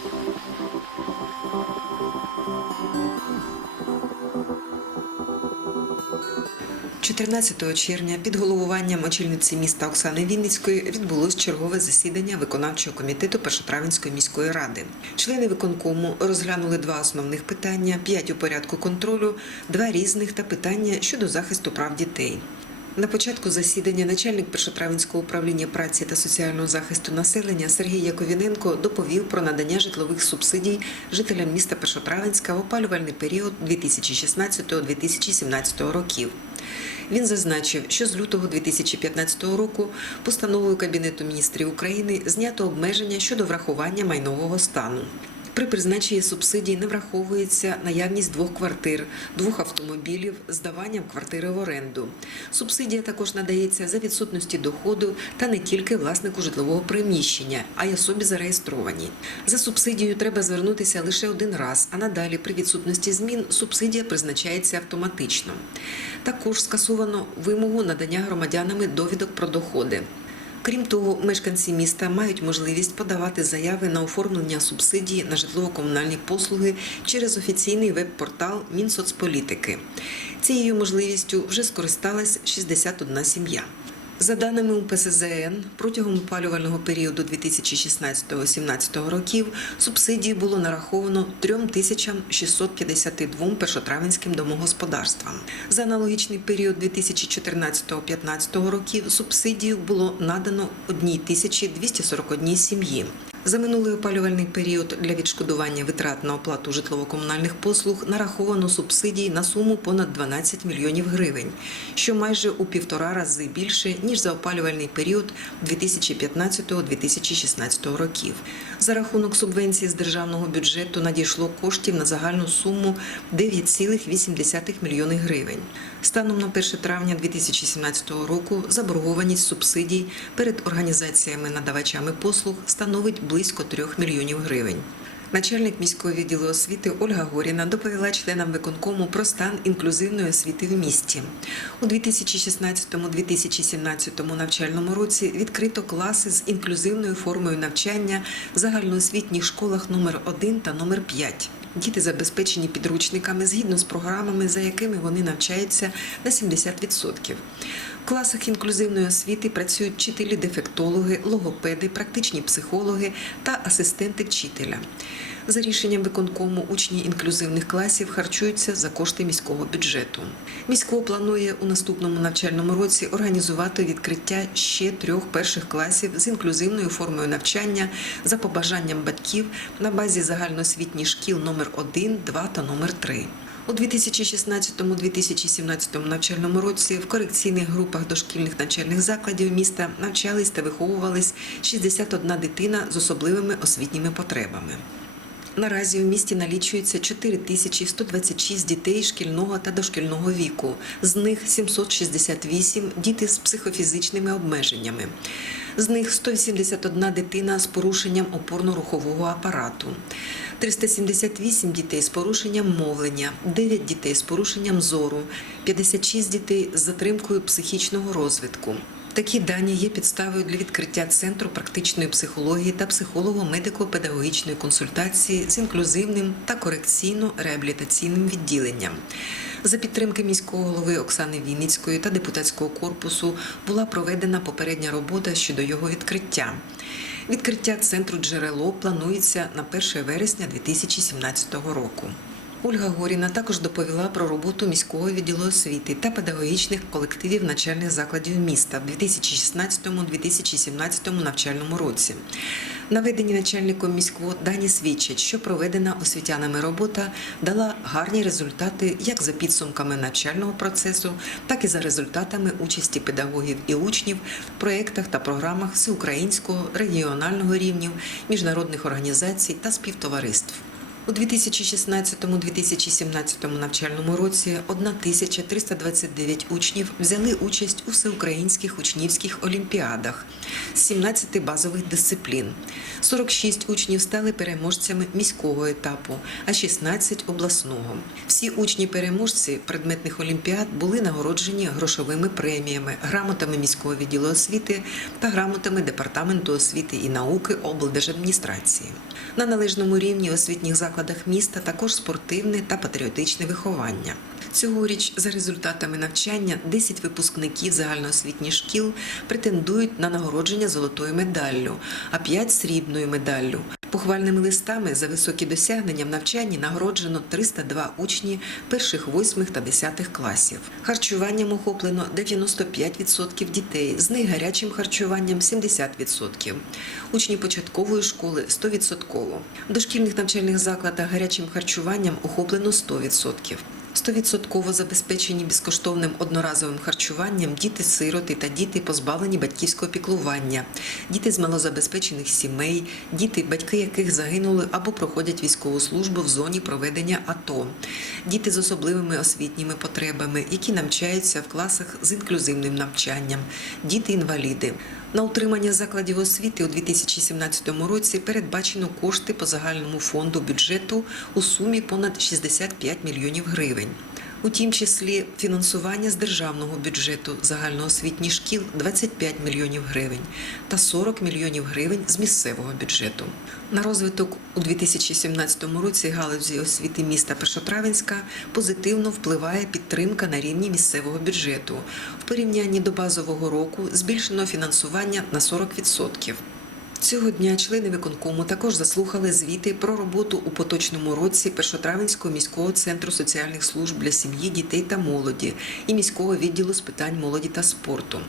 – 14 червня під головуванням очільниці міста Оксани Вінницької відбулось чергове засідання виконавчого комітету Першотравенської міської ради. Члени виконкому розглянули два основних питання: п'ять у порядку контролю, два різних та питання щодо захисту прав дітей. На початку засідання начальник Першотравенського управління праці та соціального захисту населення Сергій Яковіненко доповів про надання житлових субсидій жителям міста Першотравенська в опалювальний період 2016-2017 років. Він зазначив, що з лютого 2015 року постановою Кабінету міністрів України знято обмеження щодо врахування майнового стану. При призначенні субсидій не враховується наявність двох квартир, двох автомобілів, здаванням квартири в оренду. Субсидія також надається за відсутності доходу та не тільки власнику житлового приміщення, а й особі зареєстрованій. За субсидією треба звернутися лише один раз, а надалі при відсутності змін субсидія призначається автоматично. Також скасовано вимогу надання громадянами довідок про доходи. Крім того, мешканці міста мають можливість подавати заяви на оформлення субсидії на житлово-комунальні послуги через офіційний веб-портал Мінсоцполітики. Цією можливістю вже скористалась 61 сім'я. За даними УПСЗН, протягом опалювального періоду 2016-2017 років субсидії було нараховано 3652 першотравенським домогосподарствам. За аналогічний період 2014-2015 років субсидію було надано 1241 сім'ї. За минулий опалювальний період для відшкодування витрат на оплату житлово-комунальних послуг нараховано субсидій на суму понад 12 мільйонів гривень, що майже у півтора рази більше ніж за опалювальний період 2015-2016 років. За рахунок субвенції з державного бюджету надійшло коштів на загальну суму 9,8 мільйони гривень. Станом на 1 травня 2017 року заборгованість субсидій перед організаціями-надавачами послуг становить близько 3 мільйонів гривень. Начальник міського відділу освіти Ольга Горіна доповіла членам виконкому про стан інклюзивної освіти в місті. У 2016-2017 навчальному році відкрито класи з інклюзивною формою навчання в загальноосвітніх школах номер 1 та номер 5. Діти забезпечені підручниками згідно з програмами, за якими вони навчаються на 70%. Класах інклюзивної освіти працюють вчителі-дефектологи, логопеди, практичні психологи та асистенти вчителя. За рішенням виконкому учні інклюзивних класів харчуються за кошти міського бюджету. Місько планує у наступному навчальному році організувати відкриття ще трьох перших класів з інклюзивною формою навчання за побажанням батьків на базі загальноосвітніх шкіл номер 1, 2 та номер 3. У 2016-2017 навчальному році в корекційних групах дошкільних навчальних закладів міста навчались та виховувались 61 дитина з особливими освітніми потребами. Наразі в місті налічується 4126 дітей шкільного та дошкільного віку. З них 768 – діти з психофізичними обмеженнями. З них 181 дитина з порушенням опорно-рухового апарату, 378 дітей з порушенням мовлення, 9 дітей з порушенням зору, 56 дітей з затримкою психічного розвитку. Такі дані є підставою для відкриття центру практичної психології та психолого-медико-педагогічної консультації з інклюзивним та корекційно-реабілітаційним відділенням. За підтримки міського голови Оксани Вінницької та депутатського корпусу була проведена попередня робота щодо його відкриття. Відкриття центру джерело планується на 1 вересня 2017 року. Ольга Горіна також доповіла про роботу міського відділу освіти та педагогічних колективів навчальних закладів міста в 2016-2017 навчальному році. Наведені начальником міського дані свідчать, що проведена освітянами робота дала гарні результати як за підсумками навчального процесу, так і за результатами участі педагогів і учнів в проєктах та програмах всеукраїнського, регіонального рівнів, міжнародних організацій та співтовариств. У 2016-2017 навчальному році 1329 учнів взяли участь у всеукраїнських учнівських олімпіадах з 17 базових дисциплін. 46 учнів стали переможцями міського етапу, а 16 обласного. Всі учні-переможці предметних олімпіад були нагороджені грошовими преміями, грамотами міського відділу освіти та грамотами департаменту освіти і науки облдержадміністрації. На належному рівні освітніх закладах міста також спортивне та патріотичне виховання. Цьогоріч за результатами навчання 10 випускників загальноосвітніх шкіл претендують на нагородження золотою медаллю, а 5 – срібною медаллю. Похвальними листами за високі досягнення в навчанні нагороджено 302 учні перших, восьмих та десятих класів. Харчуванням охоплено 95% дітей, з них гарячим харчуванням 70%. Учні початкової школи 100%. В дошкільних навчальних закладах гарячим харчуванням охоплено 100%. Стовідсотково забезпечені безкоштовним одноразовим харчуванням діти-сироти та діти, позбавлені батьківського піклування, діти з малозабезпечених сімей, діти, батьки яких загинули або проходять військову службу в зоні проведення АТО, діти з особливими освітніми потребами, які навчаються в класах з інклюзивним навчанням, діти-інваліди. На утримання закладів освіти у 2017 році передбачено кошти по загальному фонду бюджету у сумі понад 65 мільйонів гривень. У тім числі фінансування з державного бюджету загальноосвітніх шкіл 25 мільйонів гривень та 40 мільйонів гривень з місцевого бюджету. На розвиток у 2017 році галузі освіти міста Першотравенська позитивно впливає підтримка на рівні місцевого бюджету. В порівнянні до базового року збільшено фінансування на 40%. Цього дня члени виконкому також заслухали звіти про роботу у поточному році Першотравенського міського центру соціальних служб для сім'ї, дітей та молоді і міського відділу з питань молоді та спорту.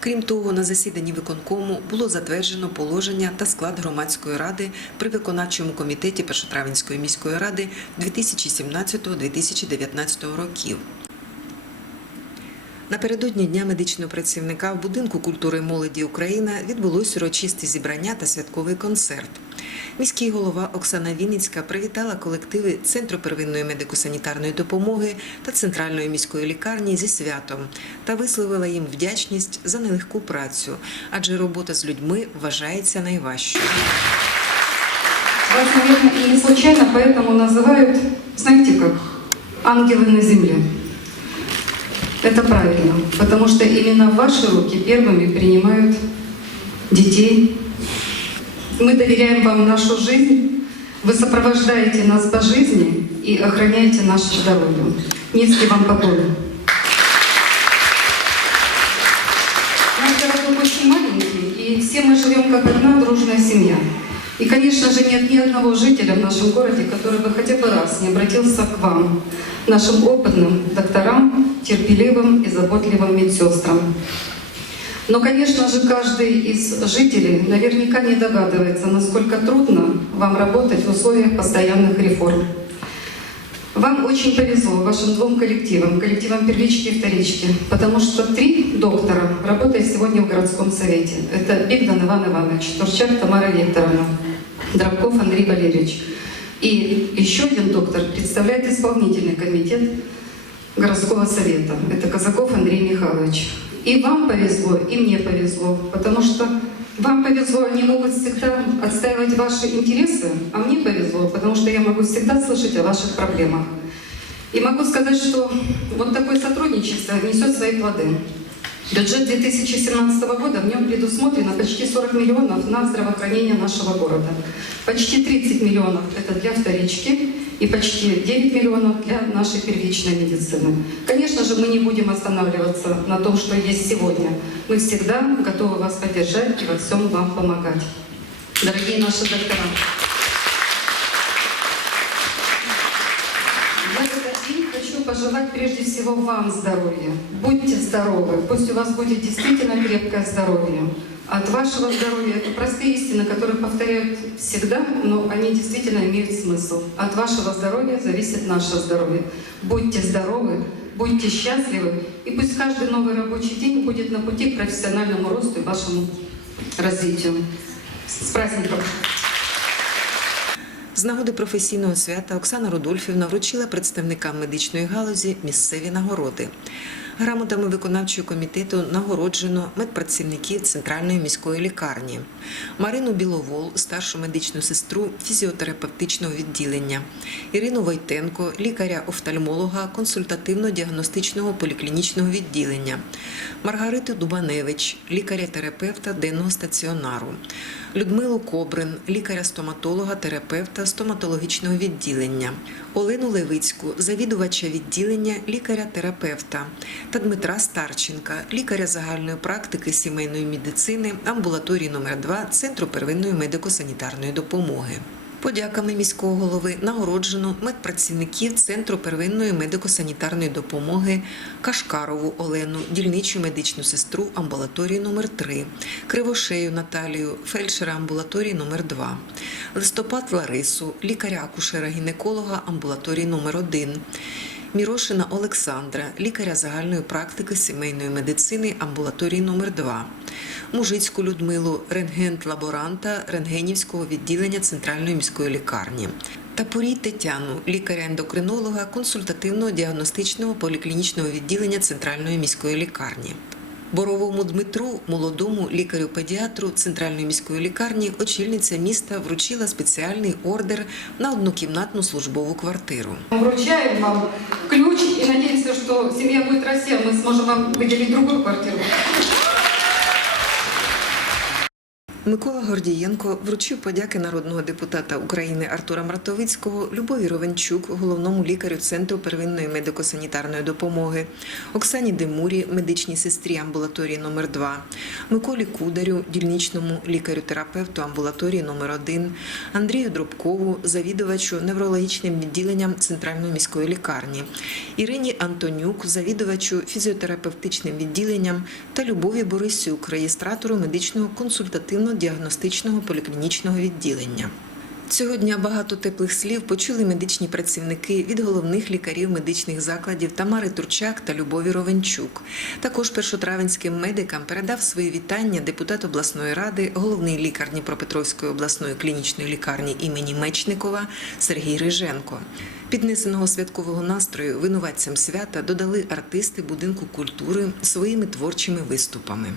Крім того, на засіданні виконкому було затверджено положення та склад громадської ради при виконавчому комітеті Першотравенської міської ради 2017-2019 років. Напередодні Дня медичного працівника в будинку культури молоді Україна відбулось урочисте зібрання та святковий концерт. Міський голова Оксана Вінницька привітала колективи Центру первинної медико-санітарної допомоги та центральної міської лікарні зі святом та висловила їм вдячність за нелегку працю, адже робота з людьми вважається найважчою. Вас, наверное, и не случайно поэтому называют, знаете как, ангелы на земле. Это правильно, потому что именно ваши руки первыми принимают детей. Мы доверяем вам нашу жизнь, вы сопровождаете нас по жизни и охраняете наше здоровье. Низкий вам поклон. Наш городок очень маленький, и все мы живем как одна дружная семья. И, конечно же, нет ни одного жителя в нашем городе, который бы хотя бы раз не обратился к вам, нашим опытным докторам, терпеливым и заботливым медсестрам. Но, конечно же, каждый из жителей наверняка не догадывается, насколько трудно вам работать в условиях постоянных реформ. Вам очень повезло, вашим двум коллективам, коллективам первички и вторички, потому что три доктора работают сегодня в городском совете. Это Бигдан Иван Иванович, Турчак Тамара Викторовна, Дробков Андрей Валерьевич. И еще один доктор представляет исполнительный комитет городского совета. Это Казаков Андрей Михайлович. И вам повезло, и мне повезло, потому что вам повезло, они могут всегда отстаивать ваши интересы, а мне повезло, потому что я могу всегда слышать о ваших проблемах. И могу сказать, что вот такое сотрудничество несет свои плоды. Бюджет 2017 года, в нем предусмотрено почти 40 миллионов на здравоохранение нашего города. Почти 30 миллионов это для вторички и почти 9 миллионов для нашей первичной медицины. Конечно же, мы не будем останавливаться на том, что есть сегодня. Мы всегда готовы вас поддержать и во всем вам помогать. Дорогие наши доктора, в этот день хочу пожелать прежде всего вам здоровья. Будьте здоровы, пусть у вас будет действительно крепкое здоровье. От вашего здоровья это простые истины, которые повторяют всегда, но они действительно имеют смысл. От вашего здоровья зависит наше здоровье. Будьте здоровы, будьте счастливы, и пусть каждый новый рабочий день будет на пути к профессиональному росту и вашему развитию. С праздником! З нагоди професійного свята Оксана Рудольфівна вручила представникам медичної галузі місцеві нагороди. Грамотами виконавчого комітету нагороджено медпрацівників центральної міської лікарні. Марину Біловол, старшу медичну сестру фізіотерапевтичного відділення, Ірину Войтенко, лікаря-офтальмолога консультативно-діагностичного поліклінічного відділення, Маргариту Дубаневич, лікаря-терапевта денного стаціонару, Людмилу Кобрин, лікаря-стоматолога, терапевта стоматологічного відділення, Олену Левицьку, завідувача відділення лікаря-терапевта та Дмитра Старченка, лікаря загальної практики сімейної медицини амбулаторії номер 2 Центру первинної медико-санітарної допомоги. Подяками міського голови нагороджено медпрацівників Центру первинної медико-санітарної допомоги Кашкарову Олену, дільничу медичну сестру амбулаторії номер 3 Кривошею Наталію, фельдшера амбулаторії номер 2 Листопад Ларису, лікаря-акушера-гінеколога амбулаторії номер 1 Мірошина Олександра, лікаря загальної практики сімейної медицини амбулаторії номер 2 Мужицьку Людмилу, рентгент-лаборанта рентгенівського відділення Центральної міської лікарні. Та Порій Тетяну, лікаря-ендокринолога консультативно-діагностичного поліклінічного відділення Центральної міської лікарні. Боровому Дмитру, молодому лікарю-педіатру Центральної міської лікарні, очільниця міста вручила спеціальний ордер на однокімнатну службову квартиру. Вручаем вам ключ и надеемся, что семья будет расти, а мы сможем вам выделить другую квартиру. Микола Гордієнко вручив подяки народного депутата України Артура Мартовицького, Любові Ровенчук, головному лікарю Центру первинної медико-санітарної допомоги, Оксані Демурі, медичній сестрі амбулаторії номер 2 Миколі Кударю, дільничному лікарю-терапевту амбулаторії номер 1 Андрію Дробкову, завідувачу неврологічним відділенням Центральної міської лікарні, Ірині Антонюк, завідувачу фізіотерапевтичним відділенням та Любові Борисюк, реєстратору медичного консультативно-діагностичного поліклінічного відділення. Цього дня багато теплих слів почули медичні працівники від головних лікарів медичних закладів Тамари Турчак та Любові Ровенчук. Також першотравенським медикам передав свої вітання депутат обласної ради, головний лікар Дніпропетровської обласної клінічної лікарні імені Мечникова Сергій Риженко. Піднесеного святкового настрою винуватцям свята додали артисти будинку культури своїми творчими виступами.